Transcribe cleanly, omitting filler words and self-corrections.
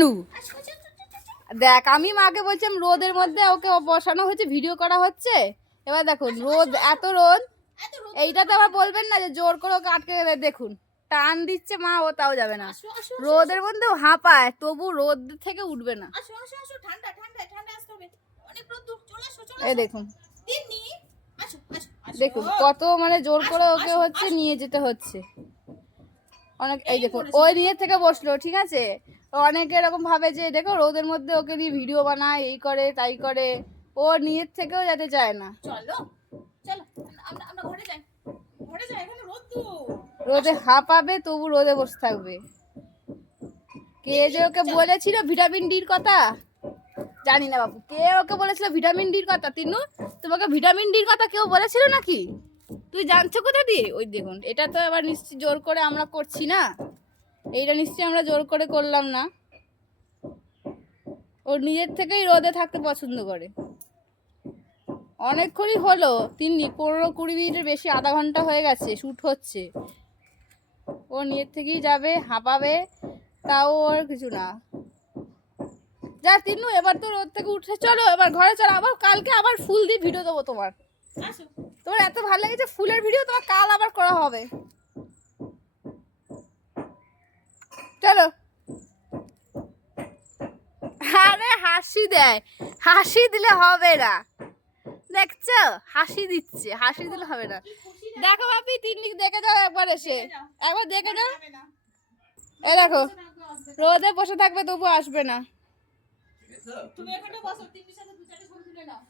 নু দেখ, আমি মাকে বলছিলাম রোদের মধ্যে ওকে বসানো হচ্ছে, ভিডিও করা হচ্ছে। এবার দেখুন রোদ, এত রোদ, এইটা তো আবার বলবেন না যে জোর করে ওকে আটকে দেবে। দেখুন টান দিচ্ছে মা, ও তাও যাবে না। রোদের মধ্যে হাঁপায়, তবু রোদ থেকে উঠবে না। এই দেখুন, দেখুন কত মানে জোর করে ওকে হচ্ছে নিয়ে যেতে হচ্ছে অনেক। এই দেখুন ওই নিজের থেকে বসলো, ঠিক আছে। অনেকে এরকম ভাবে যে দেখো রোদের মধ্যে ওকে নিয়ে ভিডিও বানায়, এই করে তাই করে, ও নিজের থেকেও যেতে চায় না। চলো চলো আমরা ঘরে যাই, ঘরে যাই, এখানে রোদে হাঁপাবে তবু রোদে বসে থাকবে। কে যে ওকে বলেছিল ভিটামিন ডির কথা জানি না বাবু, কে ওকে বলেছিল ভিটামিন ডির কথা? তিনু, তোমাকে ভিটামিন ডির কথা কেউ বলেছিল নাকি? তুই জানছো কোথা দিয়ে? ওই দেখুন, এটা তো এবার নিশ্চয়ই জোর করে আমরা করছি না, এইটা নিশ্চয়ই আমরা জোর করে করলাম না। ও নিজের থেকেই রোদে থাকতে পছন্দ করে। অনেকক্ষণই হলো, 15-20 মিনিটের বেশি, আধা ঘন্টা হয়ে গেছে শ্যুট হচ্ছে। ও নিজের থেকেই যাবে, হাঁপাবে, তাও ওর কিছু না। যা তিনু, এবার তো রোদ থেকে উঠে চলো, এবার ঘরে চলো। আবার কালকে আবার ফুল দিয়ে ভিডিও দেবো তোমার। তোমার এত ভালো লেগেছে ফুলের ভিডিও, তোমার কাল আবার করা হবে। চলো। আরে হাসি দেয়, হাসি দিলে হবে না, দেখছো হাসি দিচ্ছে, হাসি দিলে হবে না। দেখো ভাবি, তিন্নিকে দেখে যাও একবার, এসে একবার দেখে যাও। এ দেখো রোদে বসে থাকবে তবু আসবে না। তুমি এখানে বসো, তিন্নির সাথে 2-4 ছবি তুলে নাও।